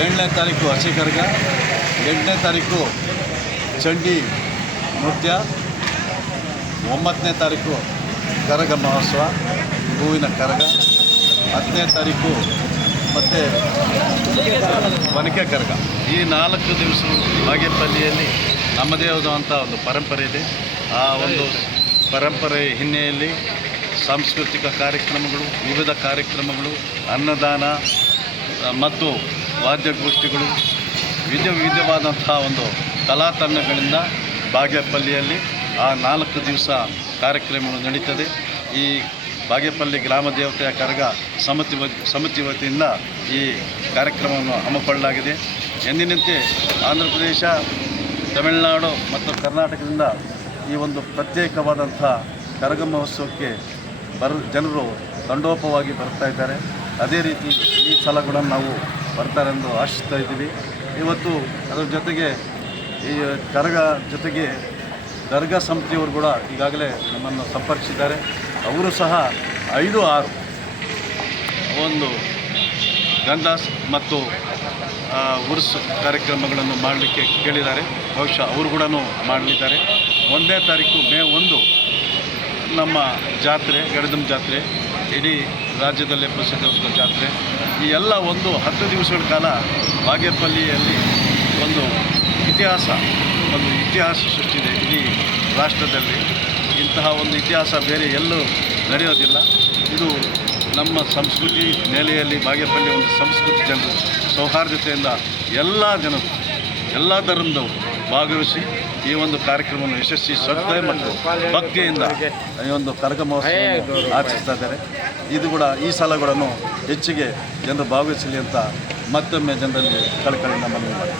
7ನೇ ತಾರೀಕು ಹಸಿ ಕರಗ, 8ನೇ ತಾರೀಕು ಚಂಡಿ ನೃತ್ಯ, 9ನೇ ತಾರೀಕು ಕರಗ ಮಹೋತ್ಸವ, ಹೂವಿನ ಕರಗ, 10ನೇ ತಾರೀಕು ಮತ್ತು ಒನಕೆ ಕರಗ. ಈ 4 ದಿವಸ ಬಾಗೇಪಲ್ಲಿಯಲ್ಲಿ ನಮ್ಮದೇ ಆದಂಥ ಒಂದು ಪರಂಪರೆ ಇದೆ. ಆ ಒಂದು ಪರಂಪರೆ ಹಿನ್ನೆಲೆಯಲ್ಲಿ ಸಾಂಸ್ಕೃತಿಕ ಕಾರ್ಯಕ್ರಮಗಳು, ವಿವಿಧ ಕಾರ್ಯಕ್ರಮಗಳು, ಅನ್ನದಾನ ಮತ್ತು ವಾದ್ಯಗೋಷ್ಠಿಗಳು, ವಿವಿಧವಾದಂತಹ ಒಂದು ಕಲಾ ತಂಡಗಳಿಂದ ಬಾಗೇಪಲ್ಲಿಯಲ್ಲಿ ಆ 4 ದಿವಸ ಕಾರ್ಯಕ್ರಮಗಳು ನಡೀತದೆ. ಈ ಬಾಗೇಪಲ್ಲಿ ಗ್ರಾಮ ದೇವತೆಯ ಕರಗ ಸಮಿತಿ ವತಿಯಿಂದ ಈ ಕಾರ್ಯಕ್ರಮವನ್ನು ಹಮ್ಮಿಕೊಳ್ಳಲಾಗಿದೆ. ಎಂದಿನಂತೆ ಆಂಧ್ರ ಪ್ರದೇಶ, ತಮಿಳುನಾಡು ಮತ್ತು ಕರ್ನಾಟಕದಿಂದ ಈ ಒಂದು ಪ್ರತ್ಯೇಕವಾದಂಥ ಕರಗ ಮಹೋತ್ಸವಕ್ಕೆ ಜನರು ತಂಡೋಪವಾಗಿ ಬರ್ತಾ ಇದ್ದಾರೆ. ಅದೇ ರೀತಿ ಈ ಸಲ ಕೂಡ ನಾವು ಬರ್ತಾರೆಂದು ಆಶಿಸ್ತಾ ಇದ್ದೀವಿ. ಇವತ್ತು ಅದರ ಜೊತೆಗೆ ಈ ಕರಗ ಜೊತೆಗೆ ದರ್ಗಾ ಸಮಿತಿಯವರು ಕೂಡ ಈಗಾಗಲೇ ನಮ್ಮನ್ನು ಸಂಪರ್ಕಿಸಿದ್ದಾರೆ. ಅವರು ಸಹ 5-6 ಒಂದು ಗಂಧಾಸ್ ಮತ್ತು ಉರ್ಸ್ ಕಾರ್ಯಕ್ರಮಗಳನ್ನು ಮಾಡಲಿಕ್ಕೆ ಕೇಳಿದ್ದಾರೆ. ಬಹುಶಃ ಅವರು ಕೂಡ ಮಾಡಲಿದ್ದಾರೆ. 1ನೇ ತಾರೀಕು ಮೇ 1 ನಮ್ಮ ಜಾತ್ರೆ, ಗಡದಂ ಜಾತ್ರೆ, ಇಡೀ ರಾಜ್ಯದಲ್ಲೇ ಪ್ರಸಿದ್ಧವಾದ ಜಾತ್ರೆ. ಈ ಎಲ್ಲ 10 ದಿವಸಗಳ ಕಾಲ ಬಾಗೇಪಲ್ಲಿಯಲ್ಲಿ ಒಂದು ಇತಿಹಾಸ ಸೃಷ್ಟಿದೆ. ಇಡೀ ರಾಷ್ಟ್ರದಲ್ಲಿ ಇಂತಹ ಒಂದು ಇತಿಹಾಸ ಬೇರೆ ಎಲ್ಲೂ ನಡೆಯೋದಿಲ್ಲ. ಇದು ನಮ್ಮ ಸಂಸ್ಕೃತಿ ನೆಲೆಯಲ್ಲಿ ಬಾಗೇಪಲ್ಲಿ ಒಂದು ಸಂಸ್ಕೃತಿ ಜನರು ಸೌಹಾರ್ದತೆಯಿಂದ ಎಲ್ಲ ಜನರು, ಎಲ್ಲ ಧರ್ಮದವರು ಭಾಗವಹಿಸಿ ಈ ಒಂದು ಕಾರ್ಯಕ್ರಮವನ್ನು ಯಶಸ್ವಿ, ಶ್ರದ್ಧೆ ಮತ್ತು ಭಕ್ತಿಯಿಂದ ಈ ಒಂದು ಕರಗ ಮಹೋತ್ಸವ ಆಚರಿಸ್ತಾ ಇದ್ದಾರೆ. ಇದು ಕೂಡ ಈ ಸಲ ಕೂಡ ಹೆಚ್ಚಿಗೆ ಜನರು ಭಾಗವಹಿಸಲಿ ಅಂತ ಮತ್ತೊಮ್ಮೆ ಜನರಲ್ಲಿ ಕಳಕಳಿಯಿಂದ ಮನವಿ ಮಾಡಿ.